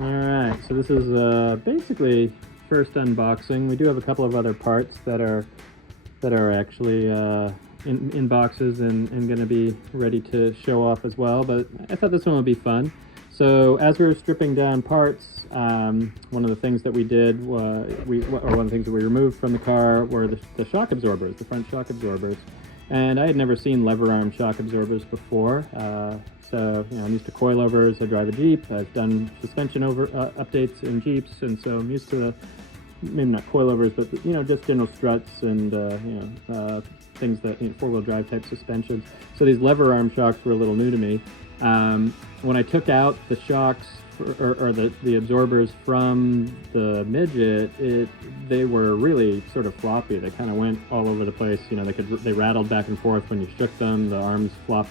Alright, so this is basically first unboxing. We do have a couple of other parts that are actually in boxes and going to be ready to show off as well, but I thought this one would be fun. So as we were stripping down parts, one of the things that we did was, one of the things that we removed from the car were the shock absorbers, the front shock absorbers. And I had never seen lever arm shock absorbers before. So, I'm used to coilovers. I drive a Jeep. I've done suspension updates in Jeeps, and so I'm used to the, maybe not coilovers, but just general struts and things that four-wheel drive type suspensions. So these lever arm shocks were a little new to me. When I took out the shocks or the absorbers from the Midget, they were really sort of floppy. They kind of went all over the place. They rattled back and forth when you shook them. The arms flopped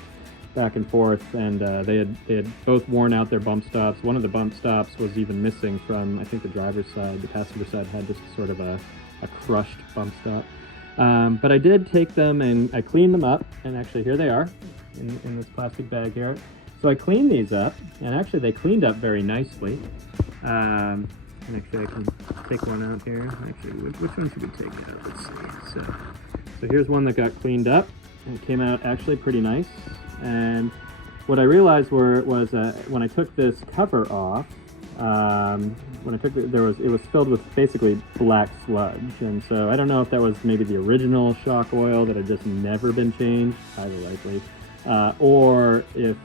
back and forth, and they had both worn out their bump stops. One of the bump stops was even missing from, I think, the driver's side. The passenger side had just sort of a crushed bump stop. But I did take them and I cleaned them up, and actually here they are in this plastic bag here. So I cleaned these up, and actually they cleaned up very nicely. And actually I can take one out here. Actually, which one should we take out? Let's see. So here's one that got cleaned up and came out actually pretty nice. And what I realized was when I took this cover off, when I took it, it was filled with basically black sludge, and so I don't know if that was maybe the original shock oil that had just never been changed, highly likely, or if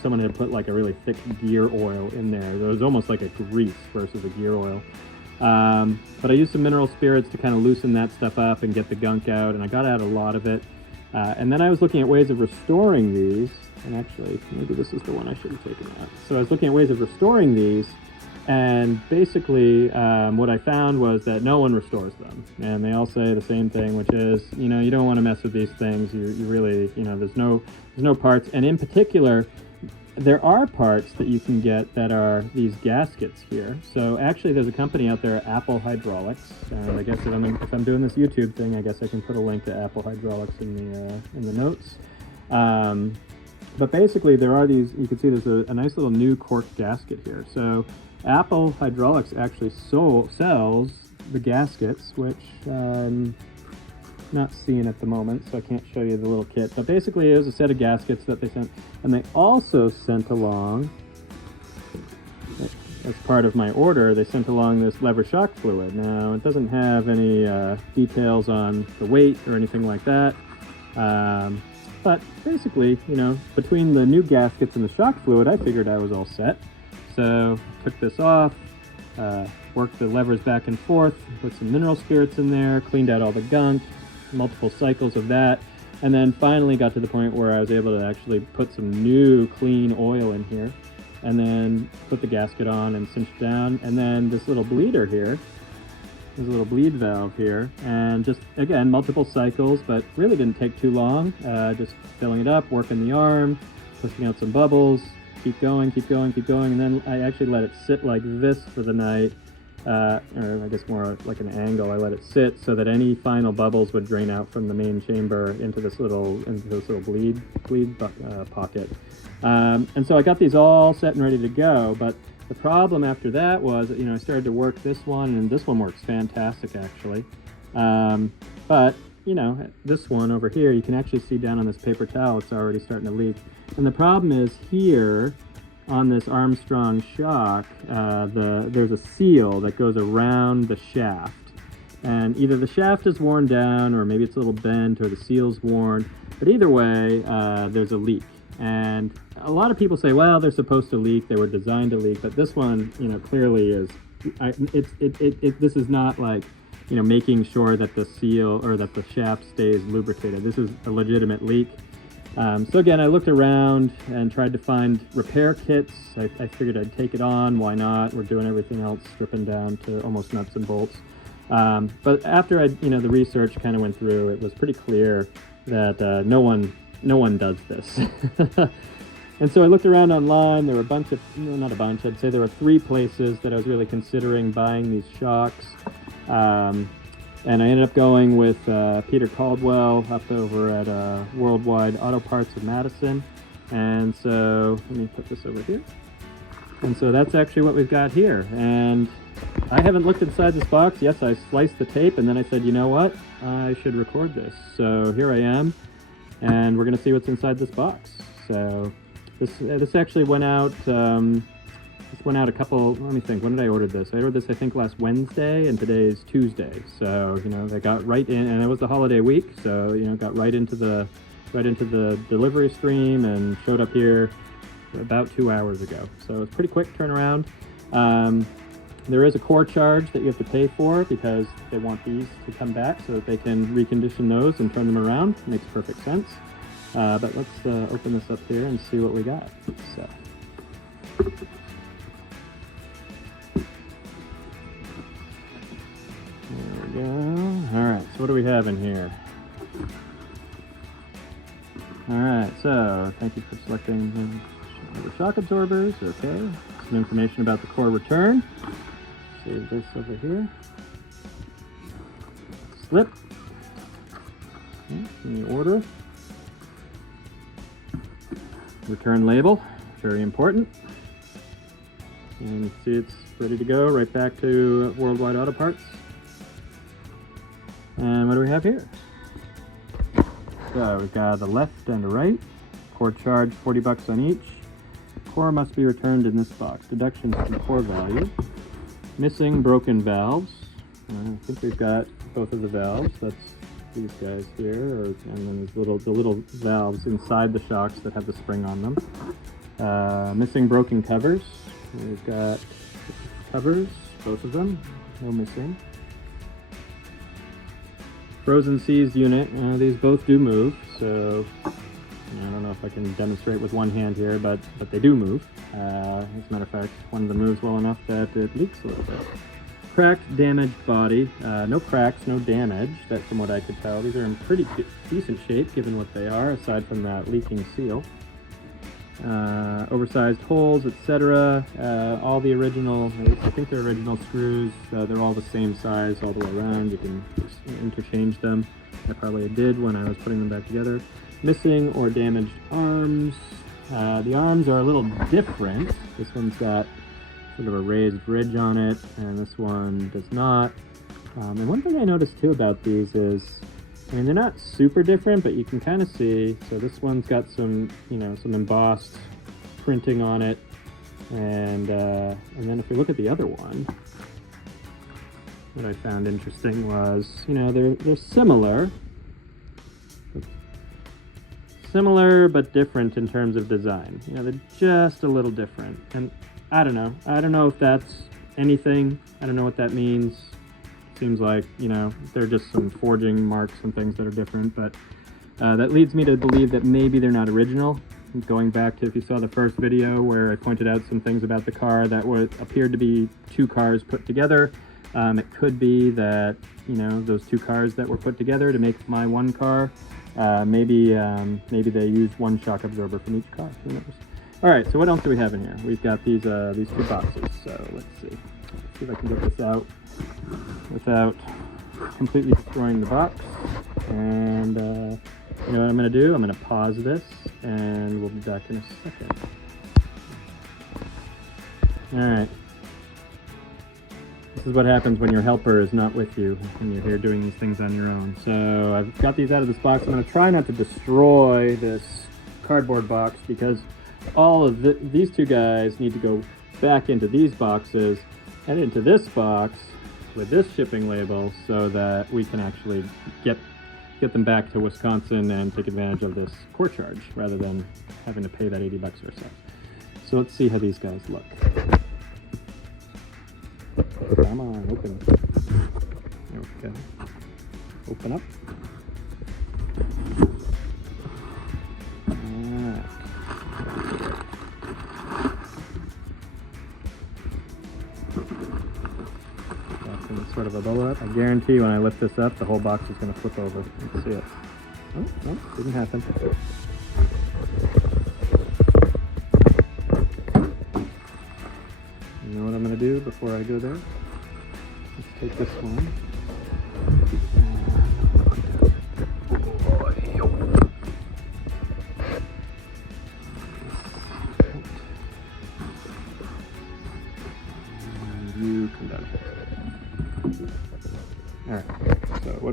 someone had put like a really thick gear oil in there. It was almost like a grease versus a gear oil. But I used some mineral spirits to kind of loosen that stuff up and get the gunk out, and I got out a lot of it. And then I was looking at ways of restoring these, and actually, maybe this is the one I should have taken out. So I was looking at ways of restoring these, and basically what I found was that no one restores them. And they all say the same thing, which is, you don't want to mess with these things. You really, there's no parts. And in particular, there are parts that you can get that are these gaskets here. So actually there's a company out there, Apple Hydraulics. I guess if I'm doing this YouTube thing, I guess I can put a link to Apple Hydraulics in the notes. But basically there are these, you can see there's a nice little new cork gasket here. So Apple Hydraulics actually sells the gaskets, which I'm not seeing at the moment, so I can't show you the little kit. But basically it was a set of gaskets that they sent, and they also sent along, as part of my order, they sent along this lever shock fluid. Now, it doesn't have any details on the weight or anything like that. But basically, between the new gaskets and the shock fluid, I figured I was all set. So took this off, worked the levers back and forth, put some mineral spirits in there, cleaned out all the gunk, multiple cycles of that, and then finally got to the point where I was able to actually put some new clean oil in here, and then put the gasket on and cinch down, and then this little bleeder here, there's a little bleed valve here, and just, again, multiple cycles, but really didn't take too long, just filling it up, working the arm, pushing out some bubbles, keep going, and then I actually let it sit like this for the night, or I guess more like an angle. I let it sit so that any final bubbles would drain out from the main chamber into this little bleed pocket. And so I got these all set and ready to go, but the problem after that was, I started to work this one, and this one works fantastic actually. But this one over here, you can actually see down on this paper towel, it's already starting to leak. And the problem is here on this Armstrong shock, there's a seal that goes around the shaft. And either the shaft is worn down, or maybe it's a little bent, or the seal's worn. But either way, there's a leak. And a lot of people say, well, they're supposed to leak, they were designed to leak. But this one, clearly is, this is not like, making sure that the seal or that the shaft stays lubricated. This is a legitimate leak. So again, I looked around and tried to find repair kits. I figured I'd take it on. Why not? We're doing everything else, stripping down to almost nuts and bolts. But after the research kind of went through, it was pretty clear that no one does this. And so I looked around online. There were a bunch of, not a bunch, I'd say there were 3 places that I was really considering buying these shocks. And I ended up going with Peter Caldwell up over at Worldwide Auto Parts of Madison. And so, let me put this over here. And so that's actually what we've got here. And I haven't looked inside this box. Yes, I sliced the tape, and then I said, you know what? I should record this. So here I am, and we're going to see what's inside this box. So this actually went out. This went out a couple. Let me think. When did I order this? I ordered this, I think, last Wednesday, and today is Tuesday. So they got right in, and it was the holiday week. So got right into the delivery stream and showed up here about 2 hours ago. So it's pretty quick turnaround. There is a core charge that you have to pay for because they want these to come back so that they can recondition those and turn them around. Makes perfect sense. But let's open this up here and see what we got. So. There we go. All right, so what do we have in here? All right, so thank you for selecting the shock absorbers. Okay, some information about the core return. Save this over here. Slip. Okay, in the order. Return label, very important. And see, it's ready to go right back to Worldwide Auto Parts. And what do we have here? So we've got the left and the right. Core charge, $40 on each. Core must be returned in this box. Deductions from core value. Missing broken valves. I think we've got both of the valves. That's these guys here, and then there's the little valves inside the shocks that have the spring on them. Missing broken covers. We've got covers, both of them. No missing. Frozen seized unit. These both do move, so I don't know if I can demonstrate with one hand here, but they do move. As a matter of fact, one of them moves well enough that it leaks a little bit. Cracked, damaged body. No cracks, no damage, that from what I could tell. These are in pretty decent shape given what they are, aside from that leaking seal. Oversized holes, etc. All the original, I think they're original screws. They're all the same size all the way around. You can just interchange them. I probably did when I was putting them back together. Missing or damaged arms. The arms are a little different. This one's got sort of a raised ridge on it, and this one does not. And one thing I noticed too about these is, I mean, they're not super different, but you can kind of see. So this one's got some, some embossed printing on it, and then if we look at the other one, what I found interesting was, they're similar but different in terms of design. They're just a little different, and I don't know if that's anything. I don't know what that means. Seems like, they're just some forging marks and things that are different, but that leads me to believe that maybe they're not original. Going back to, if you saw the first video where I pointed out some things about the car that appeared to be two cars put together, it could be that, those two cars that were put together to make my one car, maybe they used one shock absorber from each car. Who knows? All right, so what else do we have in here? We've got these two boxes, so let's see if I can get this out without completely destroying the box. And you know what I'm going to do? I'm going to pause this, and we'll be back in a second. All right. This is what happens when your helper is not with you, and you're here doing these things on your own. So I've got these out of this box. I'm going to try not to destroy this cardboard box, because all of these two guys need to go back into these boxes and into this box with this shipping label, so that we can actually get them back to Wisconsin and take advantage of this core charge rather than having to pay that $80 ourselves. So let's see how these guys look. Come on, open. There we go. Open up. Alright. Sort of a blow up. I guarantee when I lift this up, the whole box is going to flip over. Let's see it. Oh, no, didn't happen. You know what I'm going to do before I go there? Let's take this one.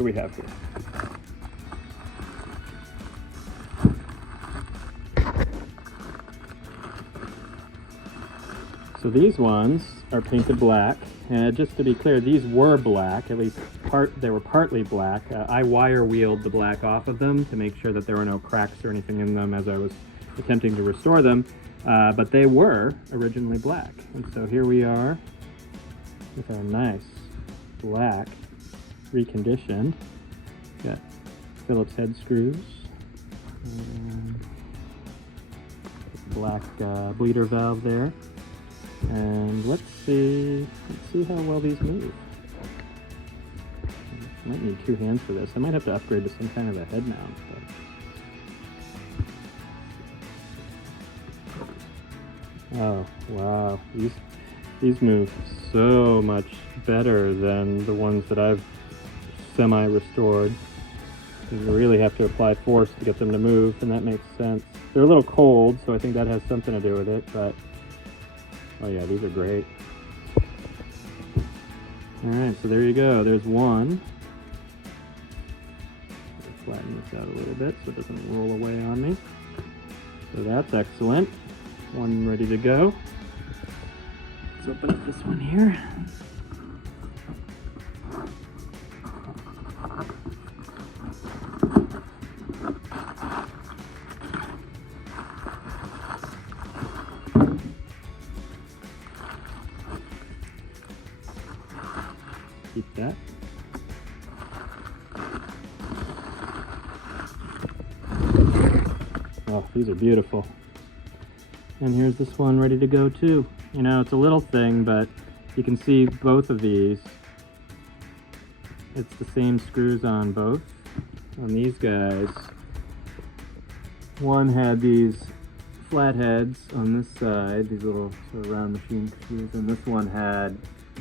do we have here? So these ones are painted black. Just to be clear, these were black, at least they were partly black. I wire wheeled the black off of them to make sure that there were no cracks or anything in them as I was attempting to restore them. But they were originally black. And so here we are with our nice black reconditioned. Got Phillips head screws. And black bleeder valve there. And let's see how well these move. I might need 2 hands for this. I might have to upgrade to some kind of a head mount. But... oh wow, these move so much better than the ones that I've semi-restored. You really have to apply force to get them to move, and that makes sense. They're a little cold, so I think that has something to do with it, but oh yeah, these are great. Alright, so there you go. There's one. Flatten this out a little bit so it doesn't roll away on me. So that's excellent. One ready to go. Let's open up this one here. Keep that. Oh, these are beautiful. And here's this one ready to go too. You know, it's a little thing, but you can see both of these. It's the same screws on both. On these guys, one had these flat heads on this side, these little sort of round machine screws, and this one had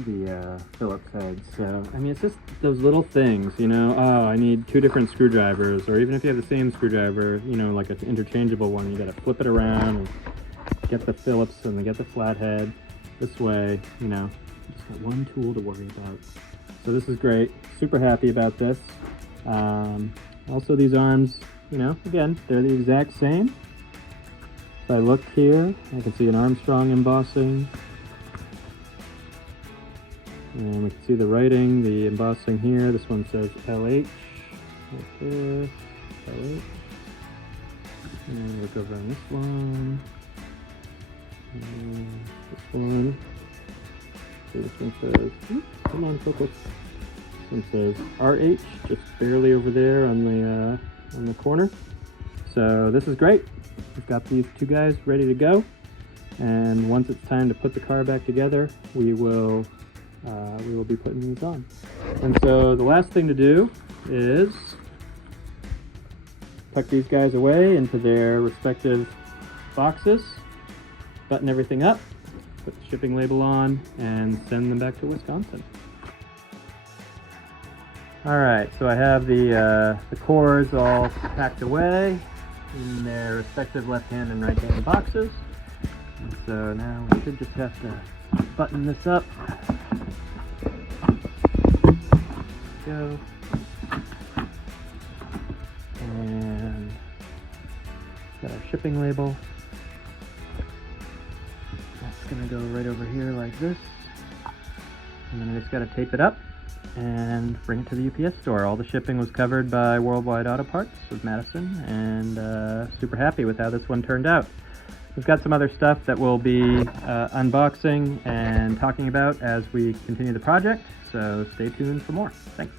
the Phillips heads. So, I mean, it's just those little things, you know, oh, I need 2 different screwdrivers, or even if you have the same screwdriver, you know, like an interchangeable one, you gotta flip it around and get the Phillips and then get the flathead. This way, you know, just got one tool to worry about. So this is great. Super happy about this. Also, these arms, you know, again, they're the exact same. If I look here, I can see an Armstrong embossing. And we can see the writing, the embossing here. This one says LH. Right there. LH. And look over on this one. And this one. So this one says, come on, focus. This one says RH, just barely over there on the corner. So this is great. We've got these 2 guys ready to go. And once it's time to put the car back together, we will be putting these on. And so the last thing to do is tuck these guys away into their respective boxes, button everything up, put the shipping label on, and send them back to Wisconsin. Alright, so I have the cores all packed away in their respective left-hand and right-hand boxes. And so now we should just have to button this up. Go. And got our shipping label. That's gonna go right over here like this. And then I just gotta tape it up and bring it to the UPS store. All the shipping was covered by Worldwide Auto Parts with Madison, and super happy with how this one turned out. We've got some other stuff that we'll be unboxing and talking about as we continue the project, so stay tuned for more. Thanks.